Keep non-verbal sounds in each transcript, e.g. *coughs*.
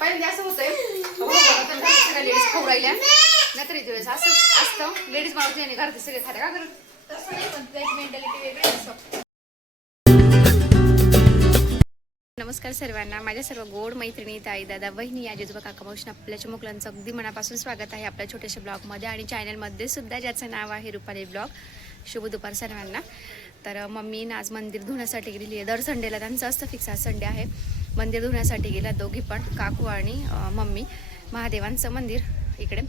पहिल्यांदा असं होतंय. सगळ्या लेडीज खाऊ राहिल्या. नाहीतर इथे वेळेस असं असतं. लेडीज बनवते आणि घरात सगळे खाते का करत तसं नाही पण त्याची मेंटॅलिटी वेगळी असं. नमस्कार सर्वांना. माझ्या सर्व गोड मैत्रिणी ताई दादा बहिणी या आजोबा काका मावशी आपल्या मुलांचं अगदी मनापासून स्वागत आहे आपल्या छोट्याशा ब्लॉगमध्ये आणि चॅनलमध्ये सुद्धा ज्याचं नाव आहे रुपाली ब्लॉग. शुभ दुपार सर्वांना. तर अं, मम्मी आज मंदिर धुण्यासाठी गेलेली आहे. दर संडेला त्यांचं असतं फिक्स आज संडे आहे. मंदिर धुण्यासाठी गेला दोघी पण काकू आणि मम्मी महादेवांचं मंदिर इकडे.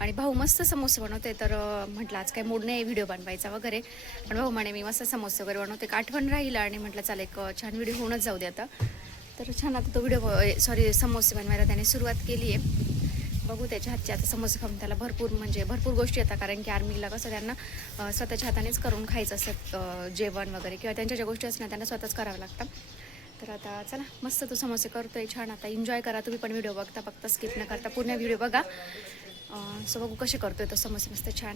आणि भाऊ मस्त समोसे बनवते तर म्हटलं आज काय मूड नाही व्हिडिओ बनवायचा वगैरे. पण भाऊ म्हणे मी मस्त समोसे वगैरे बनवते आठवण राहील. आणि म्हटलं चालेल एक छान व्हिडिओ होऊनच जाऊ दे आता. तर छान आता तो व्हिडिओ सॉरी समोसे बनवायला त्याने सुरुवात केली आहे. बघू त्याच्या हातचे आता समोसे खाऊन त्याला भरपूर म्हणजे भरपूर गोष्टी येतात कारण की आर्मीला कसं त्यांना स्वतःच्या हातानेच करून खायचं असतं जेवण वगैरे किंवा त्यांच्या ज्या गोष्टी असतात त्यांना स्वतःच करावं लागतं. तर आता चला मस्त तो समोसे करतोय छान. आता एन्जॉय करा तुम्ही पण व्हिडिओ बघता बघता स्किप न करता पूर्ण व्हिडिओ बघा. सो बघू कसे करतोय तो समोसे मस्त छान.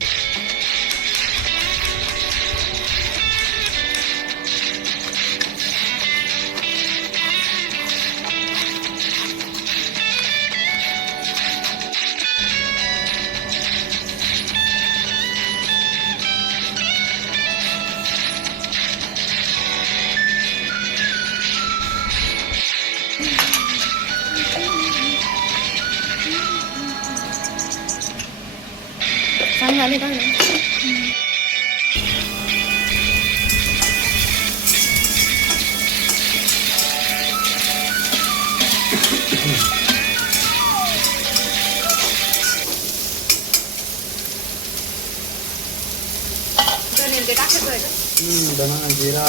धना जिरा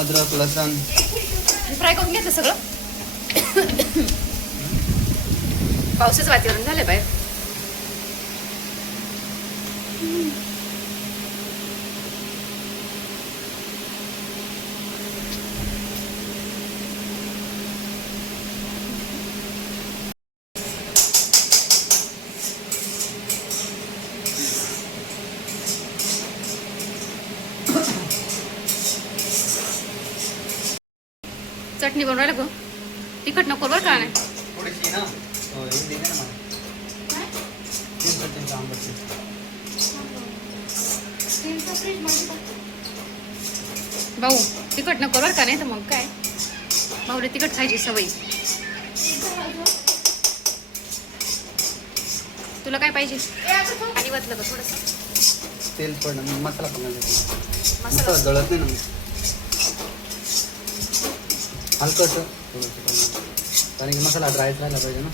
अद्रक लसण फ्राय करून घेतलं सगळं? *coughs* पावसाचं वातावरण झालंय बाहेर. चटणी बनवायला गो तिखट नको बरं का नाही थोडीशी ना हे दे ना मला. तीन चटणीचं आंबट. भाऊ तिखट नको बरं का नाही तर मग काय? भाऊला तिखट खायची सवय. तुला काय पाहिजे? आणि वतलं का थोडस? तेल मग मसाला पण घालायचा. मसाला. मसाला जळत नाही ना हलकट थोडंसं कारण की मसाला ड्रायच राहायला पाहिजे ना.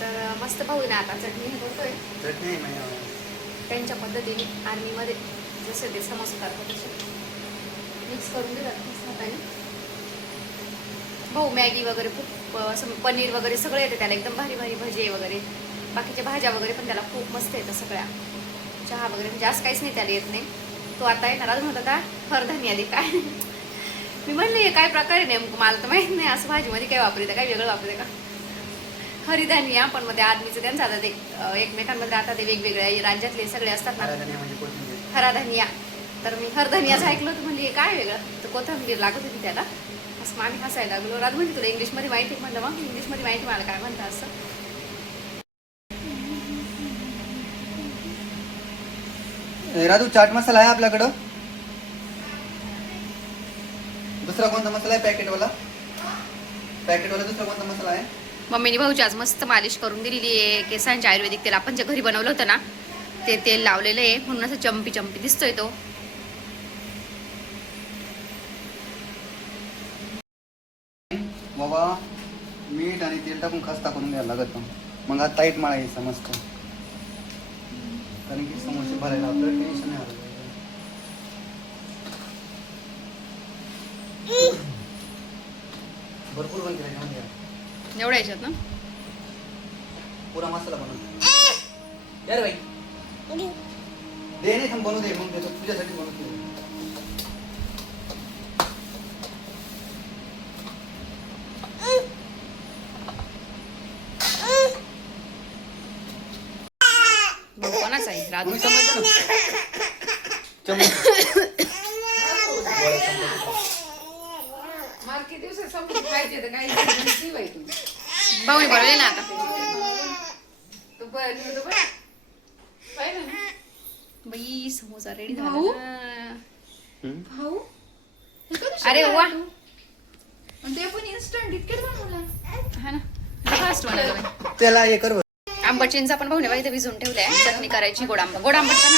तर मस्त भाऊ ना आता. चटणी हे करतोय. चटणी नाही त्यांच्या पद्धतीने आर्मीमध्ये जसे ते समोसे करतात तसे. मिक्स करून देतात. हाताने भाऊ मॅगी वगैरे खूप असं पनीर वगैरे सगळं येतं त्याला. एकदम भारी भारी भजे वगैरे. बाकीच्या भाज्या वगैरे पण त्याला खूप मस्त येतं सगळ्या. चहा वगैरे म्हणजे असं काहीच नाही त्याला येत नाही. तो आता येणार. अजून होता का फरधान्या दे. काय? मी म्हणले हे काय प्रकार नेमकं? मला तर माहीत नाही. असं भाजीमध्ये काय वापरते काय वेगळं वापरते का? हरिधान्या पण मग त्या आदमीचं त्यांचं आता ते एकमेकांमध्ये आता ते वेगवेगळे राज्यातले सगळे असतात ना. नाही म्हणजे कोथिंबीर. हरा धनिया. तर मी हर धनियाचं ऐकलं होतं. म्हणजे हे काय वेगळं? तर कोथंबीर लागत होती त्याला. असं मग आम्ही हसायला लागलो. रात म्हणजे तुला इंग्लिशमध्ये माहिती आहे?" म्हणलं मग इंग्लिशमध्ये माहिती मला काय म्हणतं असं? राजू चाट मसाला आहे आपल्याकडं? दुसरा कोणता मसाला आहे पॅकेटवाला? पॅकेटवाला दुसरा कोणता मसाला आहे? मम्मीने भाऊची आज मस्त मालिश करून दिलेली आहे केसांचे आयुर्वेदिक तेल. आपण जे घरी बनवलं होतं ना ते तेल लावलेलं आहे. म्हणून असं चंपी चंपी दिसतोय तो बाबा मीठ आणि तेल टाकून खस्ता करून घ्यायला लागत मग हा टाईट मळायचा मस्त कारण की समोसे भरायला आपल्याला टेन्शन नाही आलं. भरपूर बनते त्याच्यामध्ये एवढ्या याच्यात ना? पुरा मसाला बनवतो या रे बाई. दे नाही थांब बनवू दे मग तुझ्यासाठी बनवतो कोणाचा आहे राधू कोणी समजलं ना चमच मला किती दिवसात समजून खायचे तर काही नाही बाई तू भाऊनी बोलवले ना आता बाई समोसा रेडी भाऊ? झाला ना. हम्म. भाऊ हे अरे वा. तू? पण इन्स्टंट इतके बनवला हा ना फास्ट. त्याला हे कर. आंबट चिंचा पण भाऊने बाई भिजून ठेवलंय. चटणी करायची गोड आंबा गोड आंबट का ना?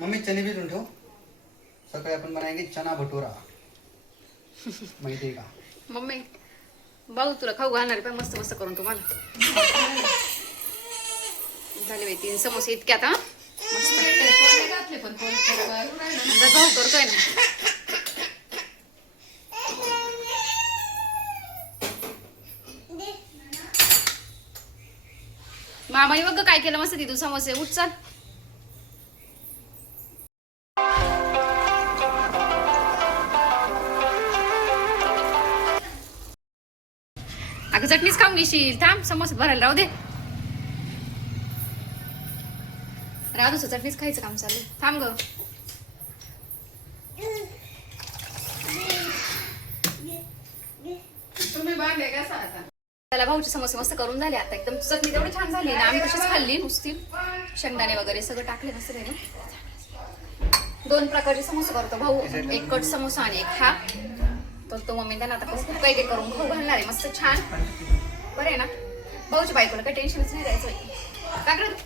मम्मी चने भिजून ठेव. सकाळी आपण बनाएंगे चना भटुरा. माहिती का? मम्मी भाऊ तुला खाऊ घालणार पण मस्त मस्त करून तुम्हाला. झाले बाई तीन समोसे इतक्यात हा. मस्त. करतोय ना. मामाई बघ काय केलं मस्त तिथून समोसे. उठ अगं चटणीच खाऊन घेशील. थांब समोसे भरायला राहू दे. राधूचं चटणीच खायचं काम चालू थांब ग. तुम्ही बांधले कसा आता? त्याला भाऊची समोसे मस्त करून झाले आता. एकदम चटणी तेवढी छान झाली ना. आम्ही तशीच खाल्ली नुसती. शेंगदाणे वगैरे सगळं टाकले मस्त त्याने दोन प्रकारचे समोसे करतो भाऊ. एक कट समोसा आणि एक हा. तर तो मम्मी त्यांना आता खूप खूप काही काही करून खूप घालणार आहे. मस्त छान. बरं आहे ना? भाऊच्या बायकोला काही टेन्शनच नाही राहायचं काय करत?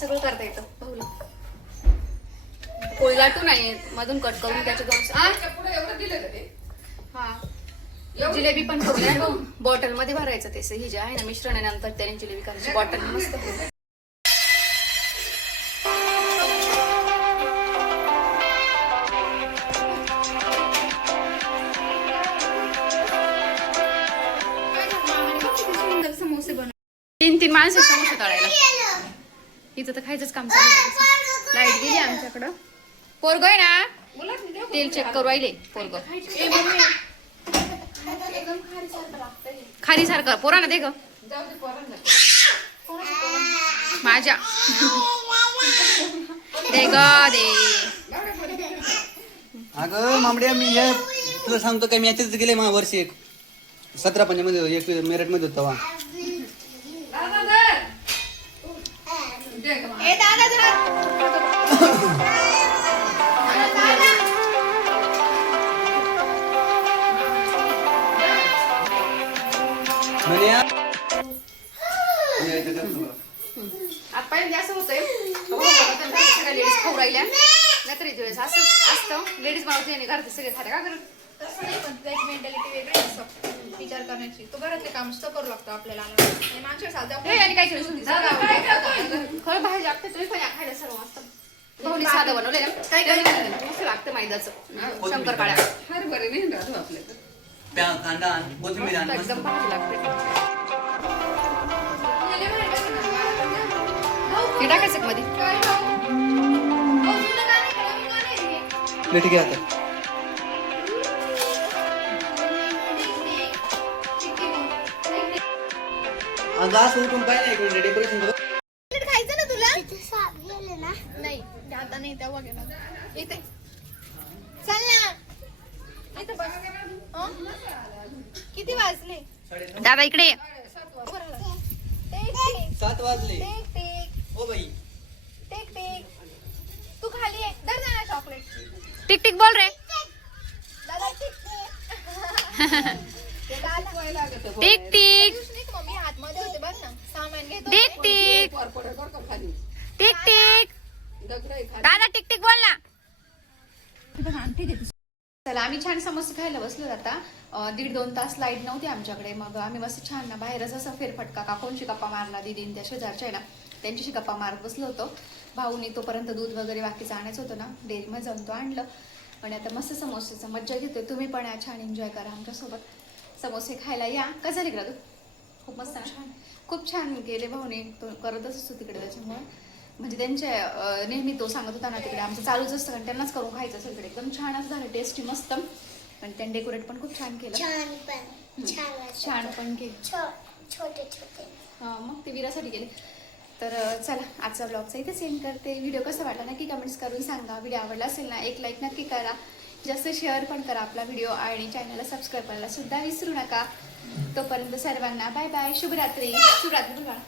सगळं करता येतं भाऊला. पोळी लाटून आहे मधून कट करून त्याच्या दोन हा. जिलेबी पण ठेवली बॉटलमध्ये भरायचं ते. ही जे आहे ना मिश्रण आहे नंतर त्याने जिलेबी करायची. बॉटल मस्त. तीन तीन माणसं समोसे तळायला. इथं तर खायचंच काम चालू लाइट गेली आमच्याकडं. पोरग आहे ना? तेल चेक करू राहिले. पोरग. ए मम्मी खारी सारखं पोरा ना दे ग. जाऊ दे पोरांना माझ्या. दे ग दे. अगं मामड्या मी हे तुला सांगतो काय मी याच्यातच गेले मा वर्षी एक. सतरा पंजामध्ये एक मेरठमध्ये होता दादा. मी याच्यात असतो. आता पहिले असं होतंय सगळ्या लेडीज खाऊ राहिल्या. नाहीतर इथे वेळेस असं असतं. लेडीज बनवते आणि घरात सगळे खाते का करत तसं नाही पण त्याची मेंटॅलिटी वेगळी विचार करण्याची. तो घरातले काम सुद्धा करू लागतो आपल्याला. आणि मागच्या साध्या हे आणि काय केलं दादा काय करतोय? खरं लागते तुम्ही पण खायला सर्व मस्त भाऊनी साधं बनवलंय ना? काय काय मस्त लागतं मैद्याचं. शंकर काळ्या. हरभरे नाही राहतो आपल्याकडे. कांदा कोथिंबीर. एकदम भाजी लागते. हे टाकायचं का मध्ये प्लेट घ्या आता. अगं असं उठून इकडे डेकोरेशन खायचं ना तुला? नाही आता नाही तेव्हा गेला इथे. चल ना. इथे बस हं? किती वाजले? दादा इकडे ये. टेक टेक सात वाजले. O bye take take. तू खाली आहे दर ना चॉकलेट टिक टिक बोल रे। दादा टिक टिक. *laughs* टिक टिक. मम्मी हातमध्ये होते बघ ना. सामान घेतो टिक टिक. टिक टिक. दादा टिक टिक बोल ना. चला आम्ही छान समोसे खायला बसलो आता. दीड दोन तास लाइट नव्हती आमच्याकडे. मग आम्ही मस्त छान ना बाहेरच असं फेरफटका काकूंशी गप्पा मारला दिदीन त्या शेजारच्या आहे ना. त्यांच्याशी गप्पा मारत बसलो होतो. भाऊनी तोपर्यंत दूध वगैरे बाकीचं आणायचं होतं ना. डेअरीमध्ये जाऊन तो आणलं. आणि आता मस्त समोसेचं मज्जा घेतोय. तुम्ही पण या. छान एन्जॉय करा आमच्यासोबत. समोसे खायला या. का झाली का तू खूप मस्त छान. खूप छान केले भाऊने. तो करतच असतो तिकडे त्याच्यामुळे. म्हणजे त्यांचे अं, नेहमी तो सांगत होता ना तिकडे आमचं चालूच असतं कारण त्यांनाच करून खायचं असेल तिकडे. एकदम छान असं झालं. टेस्टी मस्त. पण त्यांनी डेकोरेट पण खूप छान केलं. छान पण. छान पण केलं. छोटे छोटे हा, मग ते विरासाठी गेले तर चला आजचा ब्लॉगचा इथे सेंड करते. व्हिडिओ कसा वाटला नक्की कमेंट्स करून सांगा. व्हिडिओ आवडला असेल ना एक लाईक नक्की करा. जास्त शेअर पण करा आपला व्हिडिओ आणि चॅनलला सबस्क्राईब करायला सुद्धा विसरू नका. तोपर्यंत सर्वांना बाय बाय शुभरात्री. शुभरात्री बोला